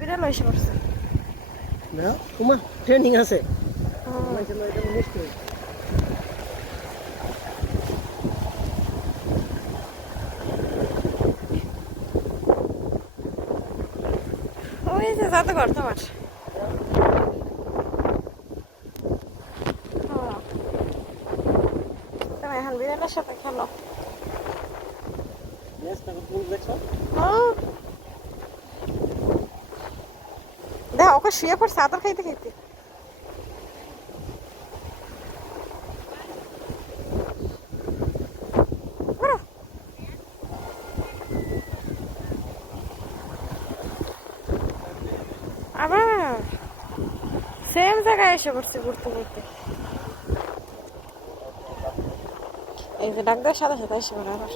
বিড়াল এসে পড়ছে না তোমার ট্রেনিং আছে ওই যে জাদুঘর তোমার তুমি এখন বিড়ালের সাথে খেলো দেখ ওকে শুয়ে পড়ছে আদর খাইতে খাইতে আবার সেম জায়গায় এসে পড়ছে ঘুরতে ঘুরতে এই যে ডাক দেওয়ার সাথে সাথে এসে পড়ে আবার